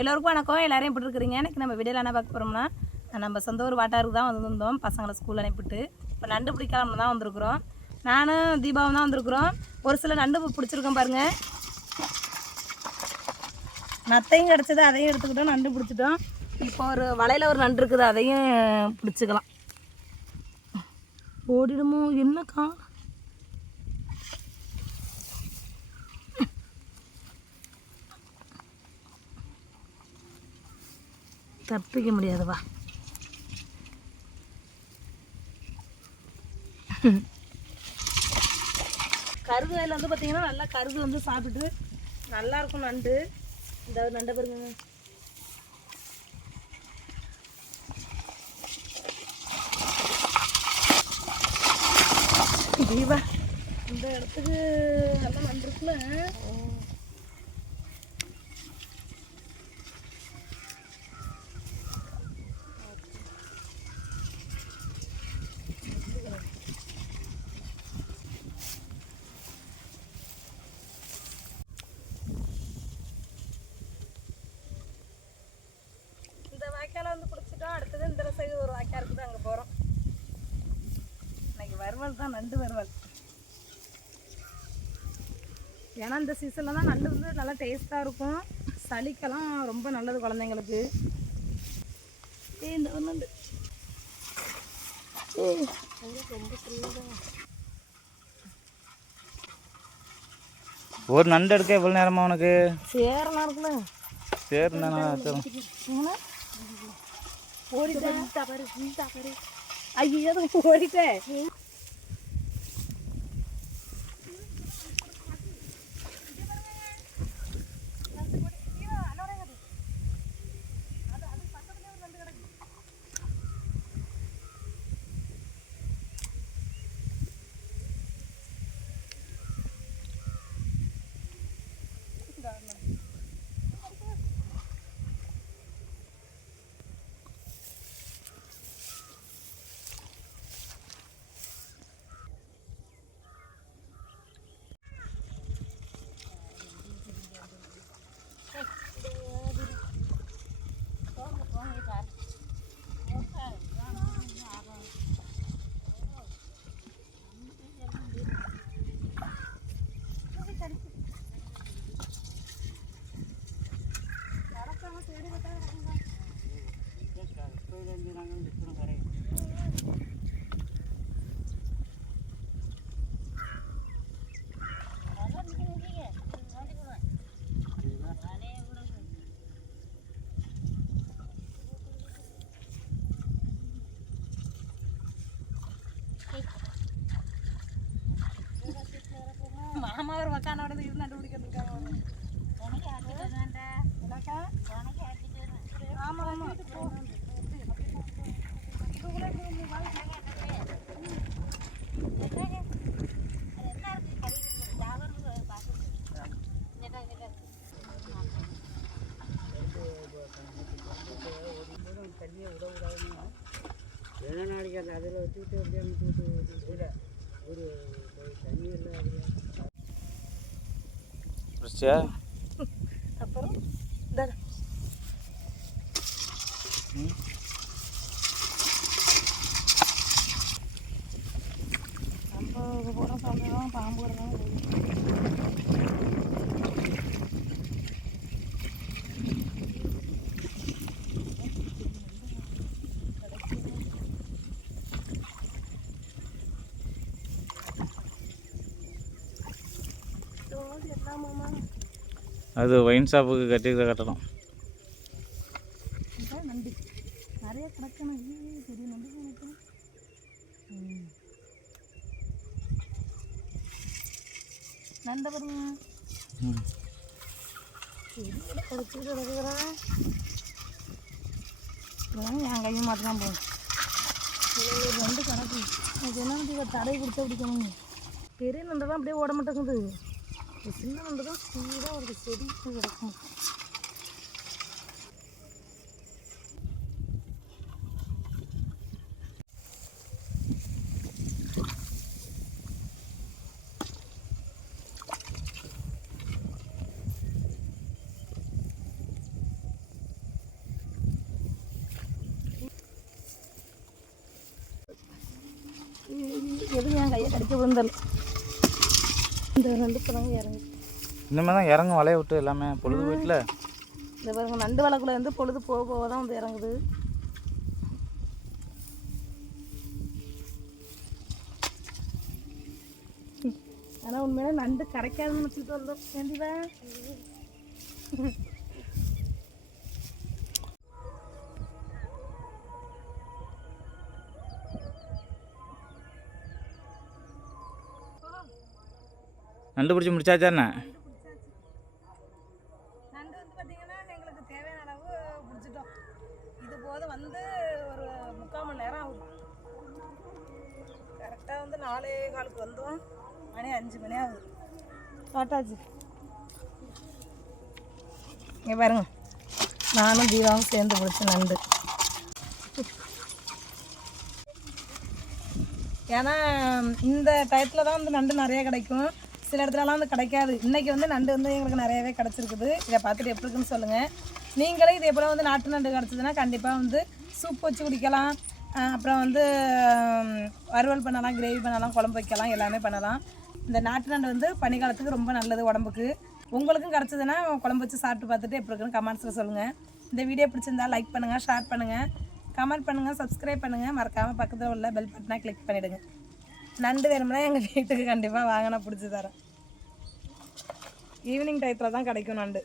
எல்லோருக்கும் வணக்கம். எல்லோரும் எப்படி இருக்கிறீங்க? எனக்கு நம்ம வீடியோவில் என்ன பார்க்க போகிறோம்னா நம்ம சொந்த ஊர் வாட்டாருக்கு தான் வந்திருந்தோம். பசங்களை ஸ்கூல் அனுப்பிட்டு இப்போ நண்டு பிடிக்காம தான் வந்திருக்கிறோம். நானும் தீபாவும் தான் வந்திருக்கிறோம். ஒரு சில நண்டு பிடிச்சிருக்கோம் பாருங்கள் நத்தையும் கிடச்சது அதையும் எடுத்துக்கிட்டோம் நண்டு பிடிச்சிட்டோம். இப்போ ஒரு வலையில் ஒரு நண்டு இருக்குது அதையும் பிடிச்சிக்கலாம். ஓடிடுமோ? என்னக்கா தப்பிக்க முடியாதுவா கருது வயலில் வந்து பார்த்தீங்கன்னா நல்லா கருது வந்து சாப்பிட்டு நல்லா இருக்கும் நண்டு. இந்த நண்டை பாருங்க. தீபா இந்த இடத்துக்கு நல்லா நண்டு இருக்குல்ல இந்த வாய்க்கால பிடிச்சிட்டோம் அடுத்தது இந்த சைடு ஒரு வாய்க்கால் இருக்குது அங்கே போகிறோம் இன்னைக்கு வறுவல் தான் நண்டு வறுவல் ஏன்னா இந்த சீசனில் தான் நண்டு வந்து நல்லா டேஸ்ட்டாக இருக்கும் சளிக்கெல்லாம் ரொம்ப நல்லது குழந்தைங்களுக்கு இந்த நண்டு ஒரு நண்டு எடுக்க எவ்வளோ நேரமா உனக்கு சேரலாம் இருக்குல்ல சரி ¡Ay, ya no puedo அம்மா அது ஓடிட்டேன் மாமா ஒரு மக்கானோட இது நண்டு பிடிக்கிறது இருக்காங்க என்னக்கா ஆமா அதில் வச்சுக்கிட்டு அப்படியே அமுச்சு விட்டு இல்லை ஒரு தண்ணி எல்லாம் பிடிச்சியா அப்புறம் இந்த நம்ம இது போகிற சாப்பிட்றோம் பாம்பு வரலாம் அது ஒயின் ஷாப்புக்கு கட்டி கட்டணும் நிறைய கிடக்கணும் பெரிய ம். நண்டை பாருங்க ம். செடியில் கிடச்சி கிடக்குறேன் என் கையை மட்டும் தான் போகும். நண்டு கிடக்கு அது என்ன தடை கொடுத்து பிடிக்கணும் பெரிய நண்டெல்லாம் அப்படியே ஓட மாட்டேங்குது சின்ன நண்டு தான் சீராக ஒரு செடி கிடக்கும் எதுவும் என் கையை கடிக்க விழுந்தல். இந்த நண்டு பழங்க இறங்கி இனிமேல் தான் இறங்கும் வலைய விட்டு எல்லாமே பொழுது போயிட்டுல. இந்த பாருங்க நண்டு வளக்குள்ள இருந்து பொழுது போக போக தான் வந்து இறங்குது. ஆனால் உண்மையில நண்டு கிடைக்காதுன்னு வச்சுட்டு வந்தோம். ஏண்டிவா? நண்டு பிடிச்சி முடிச்சாச்சா என்ன? நண்டு வந்து பார்த்தீங்கன்னா எங்களுக்கு தேவையான அளவு பிடிச்சிட்டோம். இது போது வந்து ஒரு முக்கால் மணி நேரம் ஆகும். கரெக்டாக வந்து நாலே காலுக்கு வந்தோம் மணி அஞ்சு மணி ஆகுது. காட்டாச்சு இங்கே பாருங்க. நானும் தீபாவும் சேர்ந்து பிடிச்ச நண்டு. ஏன்னா இந்த டயத்தில் தான் வந்து நண்டு நிறைய கிடைக்கும். சில இடத்துலலாம் வந்து கிடைக்காது. இன்றைக்கி வந்து நண்டு வந்து எங்களுக்கு நிறையவே கிடச்சிருக்குது. இதை பார்த்துட்டு எப்படி இருக்குன்னு சொல்லுங்கள் நீங்களே இதே போல் வந்து நாட்டு நண்டு கிடச்சிதுன்னா கண்டிப்பாக வந்து சூப் வச்சு குடிக்கலாம். அப்புறம் வந்து வறுவல் பண்ணலாம் கிரேவி பண்ணலாம் குழம்பு வைக்கலாம் எல்லாமே பண்ணலாம். இந்த நாட்டு நண்டு வந்து பனிக்காலத்துக்கு ரொம்ப நல்லது உடம்புக்கு. உங்களுக்கும் கிடச்சதுன்னா குழம்பு வச்சு சாப்பிட்டு பார்த்துட்டு எப்படி இருக்குன்னு கமெண்ட்ஸில் சொல்லுங்கள் இந்த வீடியோ பிடிச்சிருந்தா லைக் பண்ணுங்கள் ஷேர் பண்ணுங்கள் கமெண்ட் பண்ணுங்கள் சப்ஸ்கிரைப் பண்ணுங்கள் மறக்காமல் பக்கத்தில் உள்ள பெல் பட்டனை கிளிக் பண்ணிவிடுங்க நண்டு வேணும்னா எங்கள் வீட்டுக்கு கண்டிப்பாக வாங்கினா பிடிச்சி தரேன். ஈவினிங் டயத்தில் தான் கிடைக்கும் நண்டு.